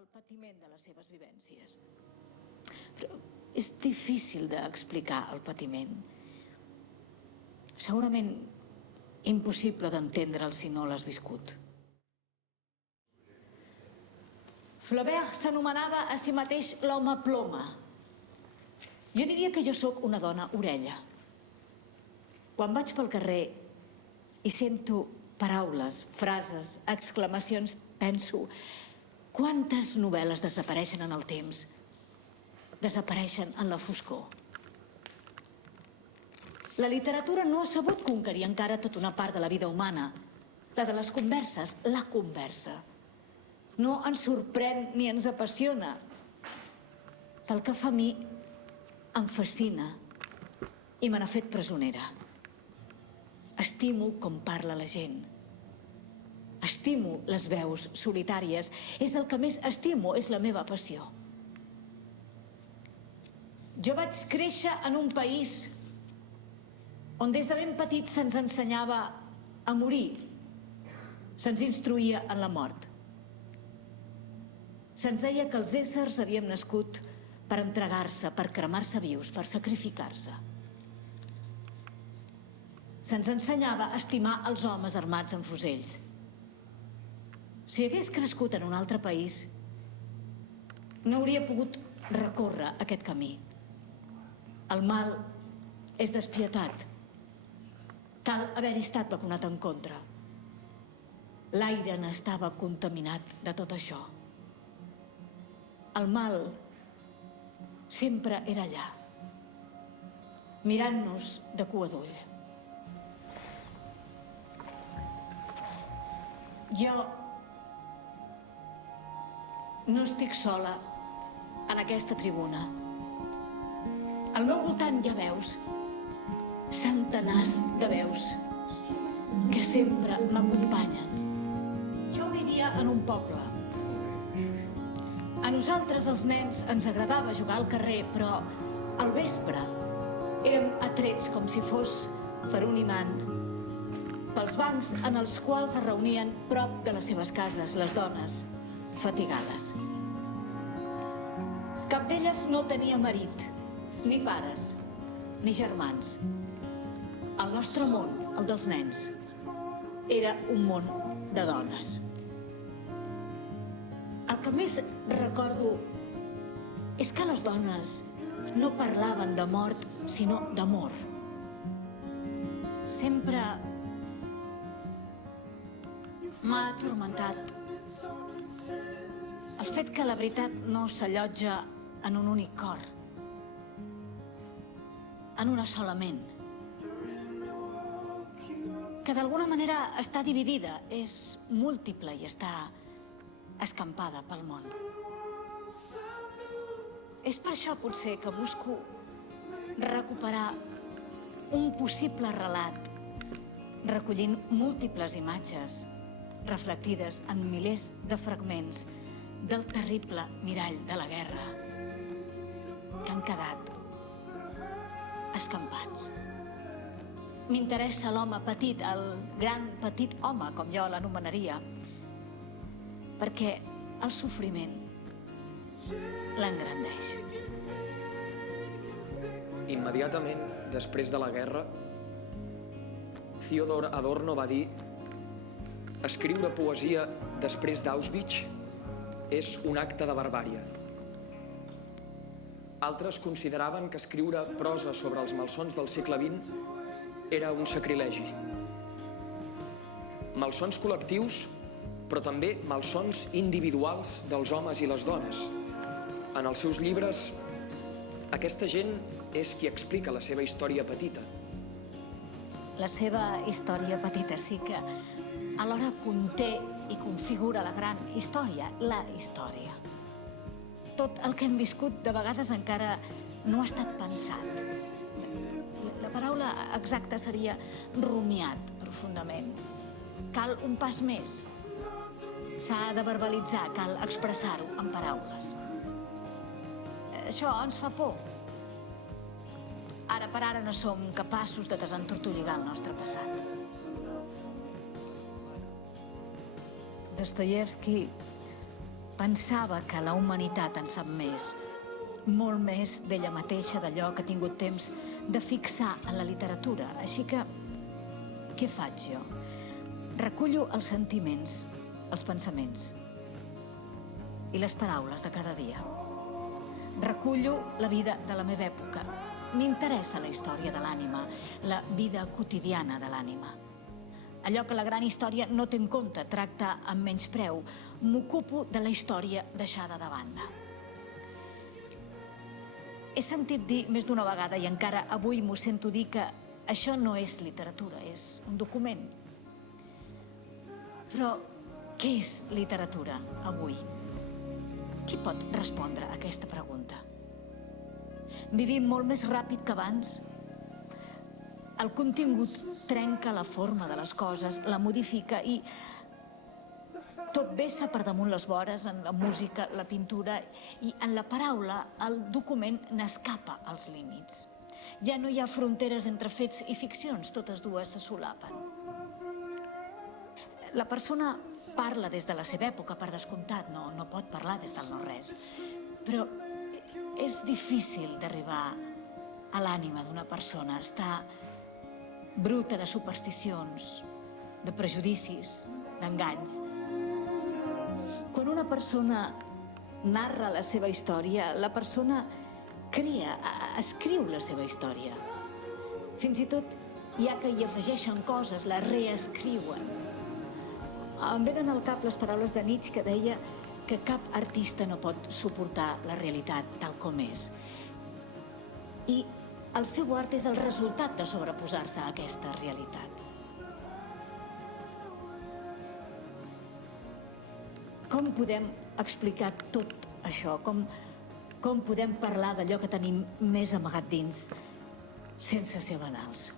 el patiment de les seves vivències. Però és difícil d'explicar el patiment. Segurament impossible d'entendre'l si no l'has viscut. Flaubert s'anomenava a si mateix l'home ploma. Jo diria que jo sóc una dona orella. Quan vaig pel carrer i sento paraules, frases, exclamacions, penso quantes novel·les desapareixen en el temps, desapareixen en la foscor. La literatura no ha sabut conquerir encara tota una part de la vida humana, la de les converses, la conversa. No ens sorprèn ni ens apassiona. Pel que fa a mi, em fascina i me n'ha fet presonera. Estimo com parla la gent. Estimo les veus solitàries. És el que més estimo, és la meva passió. Jo vaig créixer en un país on des de ben petit se'ns ensenyava a morir. Se'ns instruïa en la mort. Se'ns deia que els éssers havíem nascut per entregar-se, per cremar-se vius, per sacrificar-se. Se'ns ensenyava a estimar els homes armats amb fusells. Si hagués crescut en un altre país, no hauria pogut recórrer aquest camí. El mal és despietat. Cal haver-hi estat vacunat en contra. L'aire n'estava contaminat de tot això. El mal sempre era allà, mirant-nos de cua d'ull. Jo no estic sola en aquesta tribuna. Al meu voltant hi ha veus, centenars de veus, que sempre m'acompanyen. Jo vivia en un poble. A nosaltres, els nens, ens agradava jugar al carrer, però al vespre érem atrets com si fos per un imant pels bancs en els quals es reunien prop de les seves cases les dones fatigades. Cap d'elles no tenia marit, ni pares, ni germans. El nostre món, el dels nens, era un món de dones. El que més recordo és que les dones no parlaven de mort, sinó d'amor. Sempre m'ha atormentat el fet que la veritat no s'allotja en un únic cor, en una sola ment, que d'alguna manera està dividida, és múltiple i està escampada pel món. És per això, potser, que busco recuperar un possible relat recollint múltiples imatges reflectides en milers de fragments del terrible mirall de la guerra que han quedat escampats. M'interessa l'home petit, el gran petit home, com jo l'anomenaria, perquè el sofriment l'engrandeix. Immediatament després de la guerra, Theodor Adorno va dir: escriure poesia després d'Auschwitz és un acte de barbària. Altres consideraven que escriure prosa sobre els malsons del segle XX era un sacrilegi. Malsons col·lectius, però també malsons individuals dels homes i les dones. En els seus llibres, aquesta gent és qui explica la seva història petita. La seva història petita sí que alhora conté i configura la gran història, la història. Tot el que hem viscut de vegades encara no ha estat pensat. La paraula exacta seria rumiat profundament. Cal un pas més. S'ha de verbalitzar, cal expressar-ho en paraules. Això ens fa por. Ara per ara no som capaços de desentortolligar el nostre passat. Dostoievski pensava que la humanitat en sap més, molt més d'ella mateixa, d'allò que ha tingut temps de fixar en la literatura. Així que, què faig jo? Recullo els sentiments, els pensaments i les paraules de cada dia. Recullo la vida de la meva època. M'interessa la història de l'ànima, la vida quotidiana de l'ànima. Allò que la gran història no té en compte, tracta amb menyspreu. M'ocupo de la història deixada de banda. He sentit dir més d'una vegada, i encara avui m'ho sento dir, que això no és literatura, és un document. Però què és literatura avui? Qui pot respondre a aquesta pregunta? Vivim molt més ràpid que abans. El contingut trenca la forma de les coses, la modifica i tot vessa per damunt les vores en la música, la pintura i en la paraula. El document n'escapa als límits. Ja no hi ha fronteres entre fets i ficcions, totes dues se solapen. La persona parla des de la seva època, per descomptat, no pot parlar des del no-res. Però és difícil d'arribar a l'ànima d'una persona. Està bruta de supersticions, de prejudicis, d'enganys. Quan una persona narra la seva història, la persona crea, escriu la seva història. Fins i tot hi ha que hi afegeixen coses, la reescriuen. Em venen al cap les paraules de Nietzsche, que deia que cap artista no pot suportar la realitat tal com és. I el seu art és el resultat de sobreposar-se a aquesta realitat. Com podem explicar tot això? Com podem parlar d'allò que tenim més amagat dins sense ser banals?